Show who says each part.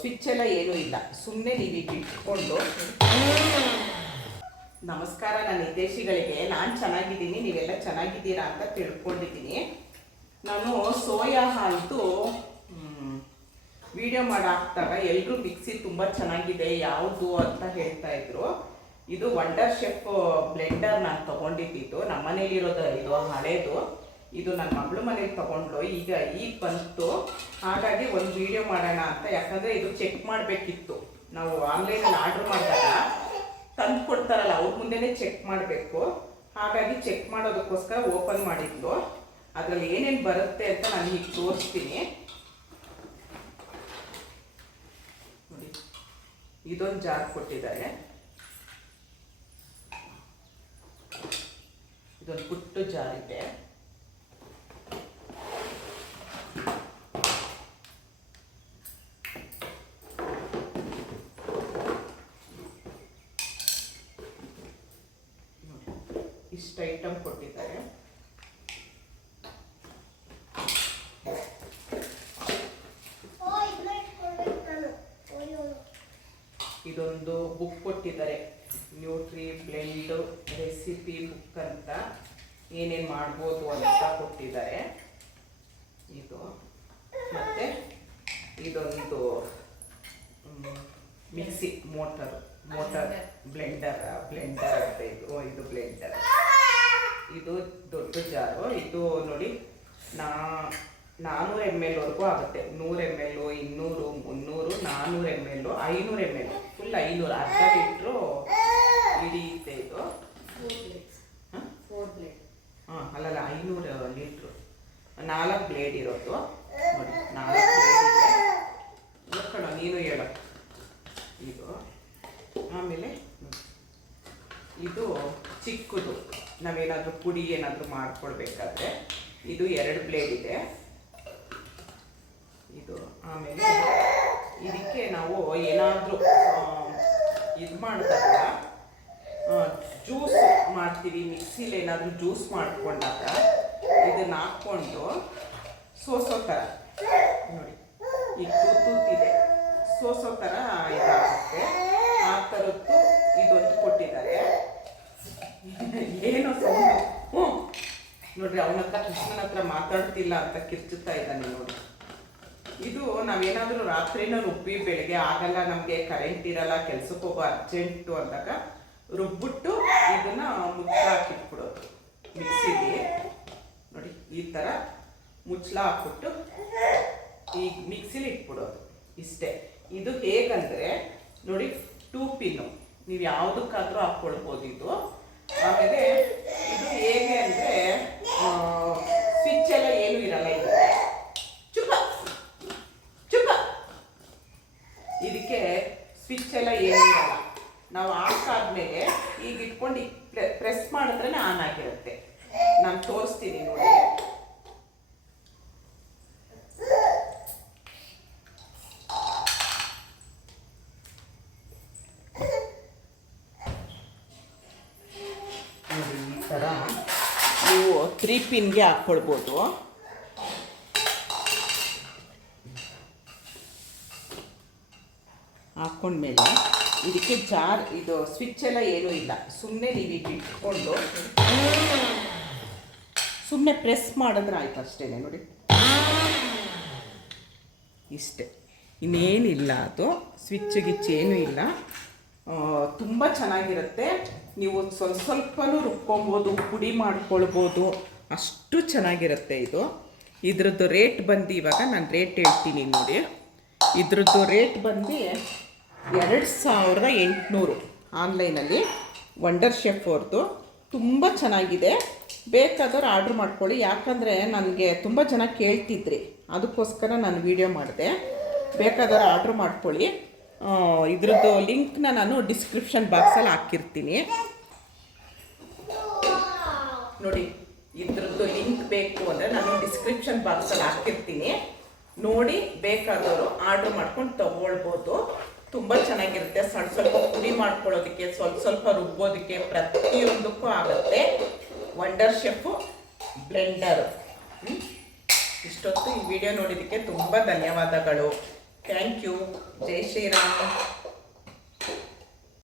Speaker 1: Switch ಎಲ್ಲ ಏನೂ ಇಲ್ಲ. ಸುಮ್ಮನೆ ನೀವು ಇಟ್ಕೊಂಡು. ನಮಸ್ಕಾರ ನನ್ನ ದೇಶಿಗಳಿಗೆ ನಾನು ಚೆನ್ನಾಗಿದ್ದೀನಿ, ನೀವೆಲ್ಲ ಚೆನ್ನಾಗಿದ್ದೀರಾ ಅಂತ ತಿಳ್ಕೊಂಡಿದ್ದೀನಿ. ನಾನು ಸೋಯಾ ಹಾಲ್ದು ವಿಡಿಯೋ ಮಾಡಾಕ್ತಾಗ ಎಲ್ಲರೂ ಮಿಕ್ಸಿ ತುಂಬ ಚೆನ್ನಾಗಿದೆ, ಯಾವುದು ಅಂತ ಹೇಳ್ತಾ ಇದ್ರು. ಇದು ವಂಡರ್ ಶೆಫ್ ಬ್ಲೆಂಡರ್ ನಾನು ನಮ್ಮ ಮನೇಲಿರೋದು ಇದು ಹಳೇದು. ಇದು ನನ್ನ ಮಗಳು ಮನೇಲಿ ತೊಗೊಂಡ್ಲು ಈಗ ಈಗ ಬಂತು. ಹಾಗಾಗಿ ಒಂದು ವಿಡಿಯೋ ಮಾಡೋಣ ಅಂತ. ಯಾಕಂದರೆ ಇದು ಚೆಕ್ ಮಾಡಬೇಕಿತ್ತು. ನಾವು ಆನ್ಲೈನಲ್ಲಿ ಆರ್ಡ್ರ್ ಮಾಡಿದಾಗ ತಂದು ಕೊಡ್ತಾರಲ್ಲ, ಅವ್ರ ಮುಂದೆನೇ ಚೆಕ್ ಮಾಡಬೇಕು. ಹಾಗಾಗಿ ಚೆಕ್ ಮಾಡೋದಕ್ಕೋಸ್ಕರ ಓಪನ್ ಮಾಡಿದ್ಲು. ಅದರಲ್ಲಿ ಏನೇನು ಬರುತ್ತೆ ಅಂತ ನಾನು ಈಗ ತೋರಿಸ್ತೀನಿ. ಇದೊಂದು ಜಾರ್ ಕೊಟ್ಟಿದ್ದಾರೆ. ಇದೊಂದು ಪುಟ್ಟು ಜಾರ್ ಇದೆ. ಇಷ್ಟು ಐಟಮ್ ಕೊಟ್ಟಿದ್ದಾರೆ. ಇದೊಂದು ಬುಕ್ ಕೊಟ್ಟಿದ್ದಾರೆ. ನ್ಯೂಟ್ರಿ ಬ್ಲೆಂಡ್ ರೆಸಿಪಿ ಬುಕ್ ಅಂತ. ಏನೇನು ಮಾಡ್ಬೋದು ಅಂತ ಕೊಟ್ಟಿದ್ದಾರೆ. ಇದು. ಮತ್ತೆ ಇದೊಂದು mixie motor motor blender blender ಅಂತ ಇದು. ಇದು ಬ್ಲೆಂಡರ್ ದೊಡ್ಡ ಜಾರು ಇದು ನೋಡಿ ನಾ ನಾನ್ನೂರು ಎಂ ಎಲ್ ವರೆಗೂ ಆಗುತ್ತೆ. ನೂರು ಎಂ ಎಲ್ ಇನ್ನೂರು ಮುನ್ನೂರು ನಾನ್ನೂರು ಎಂ ಎಲ್ ಐನೂರು ಎಂ ಎಲ್ ಫುಲ್ ಐನೂರು ಅರ್ಧ ಲೀಟ್ರು ಹಿಡಿಯುತ್ತೆ ಇದು ಹಾಂ? ಹಾಂ ಅಲ್ಲಲ್ಲ ಐನೂರು ಲೀಟ್ರು. ನಾಲ್ಕು ಬ್ಲೇಡ್ ಇರೋದು. ನೋಡಿ ನಾಲ್ಕು ಬ್ಲೇಡ್ ನೀನು ಹೇಳು. ಇದು ಆಮೇಲೆ. ಇದು ಚಿಕ್ಕದು. ನಾವೇನಾದರೂ ಪುಡಿ ಏನಾದರೂ ಮಾಡ್ಕೊಳ್ಬೇಕಾದ್ರೆ ಇದು ಎರಡು ಬ್ಲೇಡ್ ಇದೆ. ಇದು ಆಮೇಲೆ ಇದಕ್ಕೆ ನಾವು ಏನಾದರೂ ಇದು ಮಾಡಿದಾಗ ಜ್ಯೂಸ್ ಮಾಡ್ತೀವಿ ಮಿಕ್ಸಿಲಿ ಏನಾದರೂ ಜ್ಯೂಸ್ ಮಾಡಿಕೊಂಡಾಗ ಇದನ್ನ ಹಾಕ್ಕೊಂಡು ಸೋಸೋ ಥರ ನೋಡಿ ಈಗ ತೂತಿದೆ ಸೋಸೋ ಥರ ಇದಾಗುತ್ತೆ. ಅವನ ಹತ್ರ ಕೃಷ್ಣನ ಹತ್ರ ಮಾತಾಡ್ತಿಲ್ಲ ಅಂತ ಕಿರ್ಚುತ್ತಾ ಇದ್ದಾನೆ ನೋಡಿ. ಇದು ನಾವೇನಾದರೂ ರಾತ್ರಿನ ರುಬ್ಬಿ ಬೆಳಗ್ಗೆ ಆಗಲ್ಲ, ನಮಗೆ ಕರೆಂಟ್ ಇರಲ್ಲ, ಕೆಲ್ಸಕ್ಕೆ ಹೋಗೋ ಅರ್ಜೆಂಟು ಅಂದಾಗ ರುಬ್ಬಿಟ್ಟು ಇದನ್ನ ಮುಚ್ಚಳ ಹಾಕಿಟ್ಬಿಡೋದು. ಮಿಕ್ಸಿಗೆ. ನೋಡಿ, ಈ ಥರ ಮುಚ್ಚಳ ಹಾಕ್ಬಿಟ್ಟು ಈ ಮಿಕ್ಸಿಲಿ ಇಟ್ಬಿಡೋದು. ಇಷ್ಟೇ. ಇದು ಹೇಗಂದ್ರೆ, ನೋಡಿ ಟೂ ಪಿನ್ನು ನೀವು ಯಾವುದಕ್ಕಾದರೂ ಹಾಕ್ಕೊಳ್ಬೋದು ಇದು. ಆಮೇಲೆ ಇದು ಹೇಗೆ ಅಂದರೆ ಸ್ವಿಚ್ ಎಲ್ಲ ಏನೂ ಇರಲ್ಲ ಇದು ಚುಪ್ಪ. ಚುಪ್ಪ. ಇದಕ್ಕೆ ಸ್ವಿಚ್ ಎಲ್ಲ ಏನು ಇರಲ್ಲ. ನಾವು ಹಾಕಾದ್ಮೇಲೆ ಈಗ ಇಟ್ಕೊಂಡು ಪ್ರೆಸ್ ಮಾಡಿದ್ರೆ ಆನ್ ಆಗಿರುತ್ತೆ. ನಾನು ತೋರಿಸ್ತೀನಿ ನೋಡಿ ಈ ಥರ ನೀವು ತ್ರೀ ಪಿನ್ಗೆ ಹಾಕ್ಕೊಳ್ಬೋದು ಹಾಕ್ಕೊಂಡ್ಮೇಲೆ ಇದಕ್ಕೆ ಜಾರ್, ಇದು ಸ್ವಿಚ್ ಎಲ್ಲ ಏನೂ ಇಲ್ಲ. ಸುಮ್ಮನೆ ನೀವು ಇಟ್ಕೊಂಡು ಸುಮ್ಮನೆ ಪ್ರೆಸ್ ಮಾಡಿದ್ರೆ ಆಯ್ತು ಅಷ್ಟೇ ನೋಡಿ. ಇಷ್ಟೇ. ಇನ್ನೇನಿಲ್ಲ ಅದು. ಸ್ವಿಚ್ ಗಿಚ್ ಏನೂ ಇಲ್ಲ. ತುಂಬ ಚೆನ್ನಾಗಿರುತ್ತೆ. ನೀವು ಸ್ವಲ್ಪ ಸ್ವಲ್ಪನೂ ರುಬ್ಕೊಬೋದು, ಪುಡಿ ಮಾಡ್ಕೊಳ್ಬೋದು. ಅಷ್ಟು ಚೆನ್ನಾಗಿರುತ್ತೆ ಇದು. ಇದ್ರದ್ದು ರೇಟ್ ಬಂದು ಇವಾಗ ನಾನು ರೇಟ್ ಹೇಳ್ತೀನಿ ನೋಡಿ. ಇದ್ರದ್ದು ರೇಟ್ ಬಂದು ಎರಡು ಸಾವಿರದ ಎಂಟುನೂರು ಆನ್ಲೈನಲ್ಲಿ. ವಂಡರ್ ಶೆಫ್ ಅವ್ರದ್ದು ತುಂಬ ಚೆನ್ನಾಗಿದೆ. ಬೇಕಾದವ್ರು ಆರ್ಡ್ರ್ ಮಾಡ್ಕೊಳ್ಳಿ. ಯಾಕಂದರೆ ನನಗೆ ತುಂಬ ಜನ ಕೇಳ್ತಿದ್ರಿ. ಅದಕ್ಕೋಸ್ಕರ ನಾನು ವಿಡಿಯೋ ಮಾಡಿದೆ. ಬೇಕಾದವ್ರು ಆರ್ಡ್ರ್ ಮಾಡ್ಕೊಳ್ಳಿ. ಇದ್ರದ್ದು ಲಿಂಕ್ನ ನಾನು ಡಿಸ್ಕ್ರಿಪ್ಷನ್ ಬಾಕ್ಸಲ್ಲಿ ಹಾಕಿರ್ತೀನಿ. ನೋಡಿ, ಇದ್ರದ್ದು ಲಿಂಕ್ ಬೇಕು ಅಂದರೆ ನಾನು ಡಿಸ್ಕ್ರಿಪ್ಷನ್ ಬಾಕ್ಸಲ್ಲಿ ಹಾಕಿರ್ತೀನಿ. ನೋಡಿ, ಬೇಕಾದವರು ಆರ್ಡ್ರ್ ಮಾಡ್ಕೊಂಡು ತಗೊಳ್ಬೋದು. ತುಂಬ ಚೆನ್ನಾಗಿರುತ್ತೆ. ಸಣ್ಣ ಸ್ವಲ್ಪ ಪುಡಿ ಮಾಡ್ಕೊಳ್ಳೋದಕ್ಕೆ, ಸ್ವಲ್ಪ ಸ್ವಲ್ಪ ರುಬ್ಬೋದಕ್ಕೆ ಪ್ರತಿಯೊಂದಕ್ಕೂ ಆಗುತ್ತೆ. ವಂಡರ್ ಶೆಫು ಬ್ಲೆಂಡರ್ ಇಷ್ಟೊತ್ತು ಈ ವಿಡಿಯೋ ನೋಡಿದ್ದಕ್ಕೆ ತುಂಬ ಧನ್ಯವಾದಗಳು. Thank you. Jai Shri Ram.